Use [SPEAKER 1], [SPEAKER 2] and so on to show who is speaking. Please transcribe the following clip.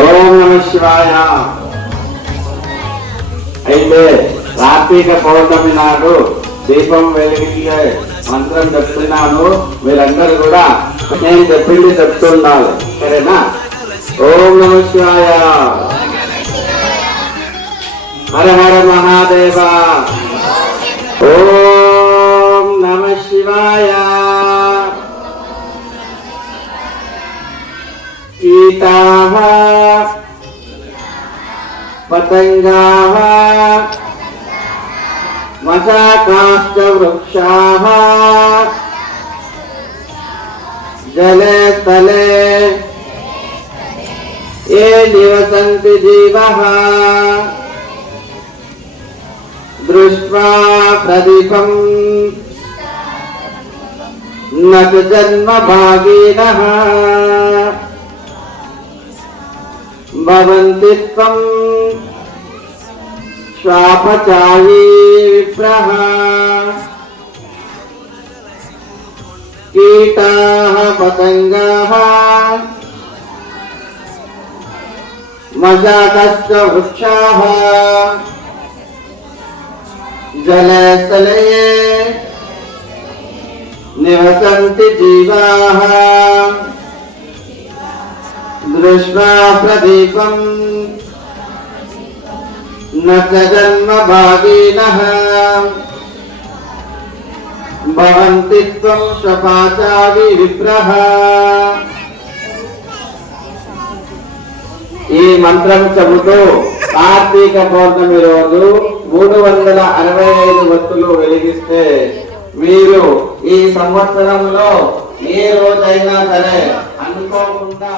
[SPEAKER 1] ఓం నమ శివాయ. అయితే కార్తీక పౌర్ణమి నాడు దీపం వెలిగించే మంత్రం చెప్తున్నాను. మీరందరూ కూడా నేను చెప్పింది చెప్తున్నాను సరేనా? ఓం నమ శివాయ. హర హర మహాదేవ. ఓం కీటాः पतङ्गाः मशाकाश्च वृक्षाः जले तले ये निवसन्ति जीवः दृष्ट्वा प्रदीपम् न तु जन्मभागिनः भवन्ति त्वम् श्वापचायी विप्रः कीटाः पतङ्गाः मशाकश्च वृक्षाः जलस्थले निवसन्ति जीवाः दृष्ट्वा प्रदीपम् न च जन्मभागिनः भवन्ति त्वं शपाचावि विप्रः ఈ మంత్రం చెబుతూ కార్తీక పౌర్ణమి రోజు మూడు వందల అరవై ఐదు వత్తులు వెలిగిస్తే మీరు ఈ సంవత్సరంలో ఏ రోజైనా సరే అనుకోకుండా